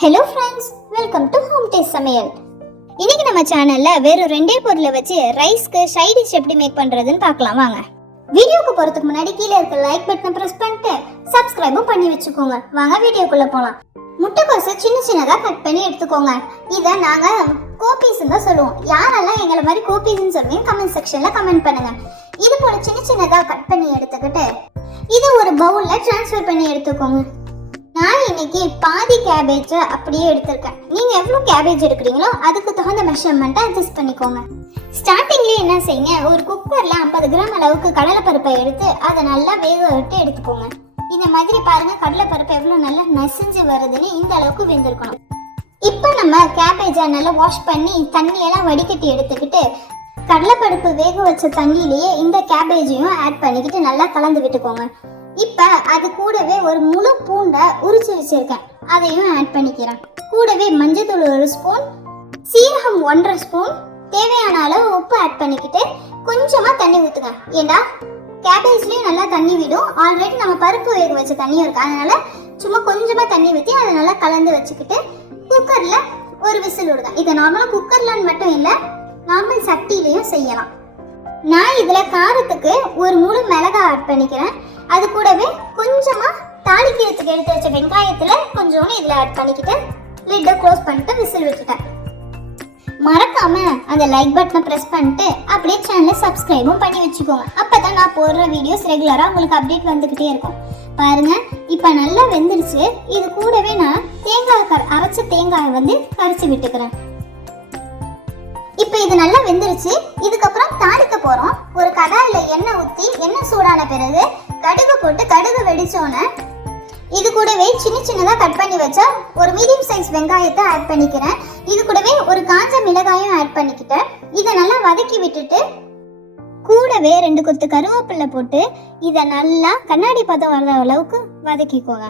Hello friends, welcome to home taste சமையல். இன்னைக்கு நம்ம சேனல்ல வெறும் ரெண்டே பொருளை வச்சு ரைஸ்க்கு சைட் டிஷ் எப்படி மேக் பண்றதுன்னு பார்க்கலாம் வாங்க. வீடியோக்கு போறதுக்கு முன்னாடி கீழே இருக்க லைக் பட்டனை பிரஸ் பண்ணிட்டு சப்ஸ்கிரைபும் பண்ணி வச்சுக்கோங்க. வாங்க வீடியோக்குள்ள போலாம். முட்டைக்கோசை சின்ன சின்னதா கட் பண்ணி எடுத்துக்கோங்க. இதை நாங்க கோபீஸ்ன்னு தான் சொல்லுவோம். யாரெல்லாம் எங்களை மாதிரி கோபீஸ்ன்னு சொல்லுவீங்க கமெண்ட் செக்ஷன்ல கமெண்ட் பண்ணுங்க. இது போல சின்ன சின்னதா கட் பண்ணி எடுத்துக்கிட்டு இதை ஒரு பவுல்ல ட்ரான்ஸ்ஃபர் பண்ணி எடுத்துக்கோங்க. நான் இன்னைக்கு பாதி கேபேஜ் அப்படியே எடுத்திருக்கேன். நீங்க எவ்வளவு கேபேஜ் எடுக்கிறீங்களோ அதுக்கு தகுந்த மெஷர்மெண்ட்டை அட்ஜஸ்ட் பண்ணிக்கோங்க. ஸ்டார்டிங்லேயே என்ன செய்யுங்க, ஒரு குக்கர்ல 50 கிராம் அளவுக்கு கடலைப்பருப்பை எடுத்து அதை நல்லா வேக விட்டு எடுத்துக்கோங்க. இந்த மாதிரி பாருங்க, கடலைப்பருப்பு எவ்வளவு நல்லா நசிஞ்சு வருதுன்னு இந்த அளவுக்கு வெந்திருக்கணும். இப்போ நம்ம கேபேஜை நல்லா வாஷ் பண்ணி தண்ணியெல்லாம் வடிகட்டி எடுத்துக்கிட்டு கடலைப்பருப்பு வேக வச்ச தண்ணியிலேயே இந்த கேபேஜையும் ஆட் பண்ணிக்கிட்டு நல்லா கலந்து விட்டுக்கோங்க. இப்போ அது கூடவே ஒரு முழு பூண்டை உரிச்சு வச்சிருக்கேன், அதையும் ஆட் பண்ணிக்கிறேன். கூடவே மஞ்சள் 1 ஸ்பூன், சீரகம் 1.5 ஸ்பூன், தேவையான அளவு உப்பு ஆட் பண்ணிக்கிட்டு கொஞ்சமா தண்ணி ஊற்றுங்க. ஏண்டா கேபேஜ்லேயும் நல்லா தண்ணி விடும். ஆல்ரெடி நம்ம பருப்பு வேக வச்ச தண்ணியும் இருக்கு, அதனால சும்மா கொஞ்சமா தண்ணி ஊற்றி அதை நல்லா கலந்து வச்சுக்கிட்டு குக்கர்ல ஒரு விசில் விடுங்க. இதை நார்மலாக குக்கர்லன்னு மட்டும் இல்லை, நார்மல் சட்டிலையும் செய்யலாம். நான் இதுல காரத்துக்கு ஒரு முழு மிளகாய் ஆட் பண்ணிக்கிறேன். அது கூடவே கொஞ்சமா தாளிக்கிறதுக்கு எடுத்து வச்ச வெங்காயத்துல கொஞ்சோன்னு இதுல ஆட் பண்ணிக்கிட்டு லிட்டை க்ளோஸ் பண்ணிட்டு விசில் விட்டுட்டேன். மறக்காம அந்த லைக் பட்டனை பிரஸ் பண்ணிட்டு அப்படியே சேனலை சப்ஸ்கிரைபும் பண்ணி வச்சுக்கோங்க. அப்பதான் நான் போடுற வீடியோஸ் ரெகுலரா உங்களுக்கு அப்டேட் வந்துகிட்டே இருக்கும். பாருங்க, இப்ப நல்லா வெந்துருச்சு. இது கூடவே நான் அரைச்ச தேங்காயை கரைச்சி விட்டுக்கிறேன். இப்போ இது நல்லா வெந்துருச்சு. இதுக்கப்புறம் தாளிக்க போறோம். ஒரு கடாயில எண்ணெய் ஊற்றி எண்ணெய் சூடான பிறகு கடுகு போட்டு கடுகு வெடிச்சோன்னே இது கூடவே சின்ன சின்னதா கட் பண்ணி வச்சா ஒரு மீடியம் சைஸ் வெங்காயத்தை ஆட் பண்ணிக்கிறேன். இது கூடவே ஒரு காஞ்ச மிளகாயும் ஆட் பண்ணிக்கிட்டேன். இதை நல்லா வதக்கி விட்டுட்டு கூடவே 2 கொத்து கருவேப்பிலை போட்டு இதை நல்லா கண்ணாடி பதம் வர்ற அளவுக்கு வதக்கிக்கோங்க.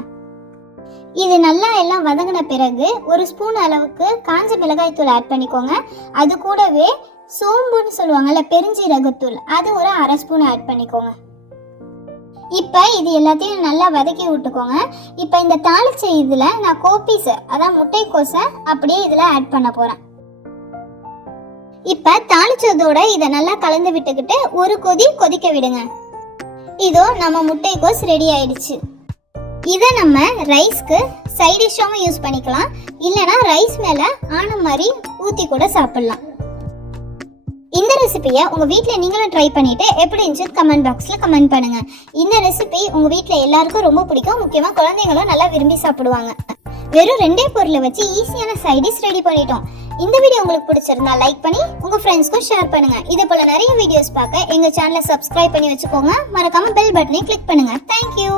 இது நல்லா எல்லாம் வதங்கின பிறகு ஒரு ஸ்பூன் அளவுக்கு காஞ்ச மிளகாய் தூள் ஆட் பண்ணிக்கோங்க. அது கூடவே சோம்புன்னு சொல்லுவாங்கல்ல, பெருஞ்சீரகத்தூள், அது ஒரு 1/2 ஸ்பூன் ஆட் பண்ணிக்கோங்க. இப்போ இது எல்லாத்தையும் நல்லா வதக்கி விட்டுக்கோங்க. இப்போ இந்த தாளிச்ச இதில் நான் கோபீஸ், அதான் முட்டைக்கோசை அப்படியே இதில் ஆட் பண்ண போகிறேன். இப்போ தாளிச்சதோட இதை நல்லா கலந்து விட்டுக்கிட்டு ஒரு கொதிக்க விடுங்க. இதோ நம்ம முட்டைக்கோஸ் ரெடி ஆயிடுச்சு. இதை நம்ம ரைஸ்க்கு சைட் டிஷ்ஷாகவும் யூஸ் பண்ணிக்கலாம், இல்லைனா ரைஸ் மேலே ஆன மாதிரி ஊற்றி கூட சாப்பிட்லாம். இந்த ரெசிபியை உங்கள் வீட்டில் நீங்களும் ட்ரை பண்ணிவிட்டு எப்படி இருந்துச்சு கமெண்ட் பாக்ஸில் கமெண்ட் பண்ணுங்கள். இந்த ரெசிபி உங்கள் வீட்டில் எல்லாருக்கும் ரொம்ப பிடிக்கும், முக்கியமாக குழந்தைங்களும் நல்லா விரும்பி சாப்பிடுவாங்க. வெறும் 2 பொருளை வச்சு ஈஸியான சைட் டிஷ் ரெடி பண்ணிட்டோம். இந்த வீடியோ உங்களுக்கு பிடிச்சிருந்தா லைக் பண்ணி உங்கள் ஃப்ரெண்ட்ஸ்க்கும் ஷேர் பண்ணுங்கள். இதே போல் நிறைய வீடியோஸ் பார்க்க எங்கள் சேனலை சப்ஸ்கிரைப் பண்ணி வச்சுக்கோங்க. மறக்காமல் பெல் பட்டனை கிளிக் பண்ணுங்கள். தேங்க்யூ.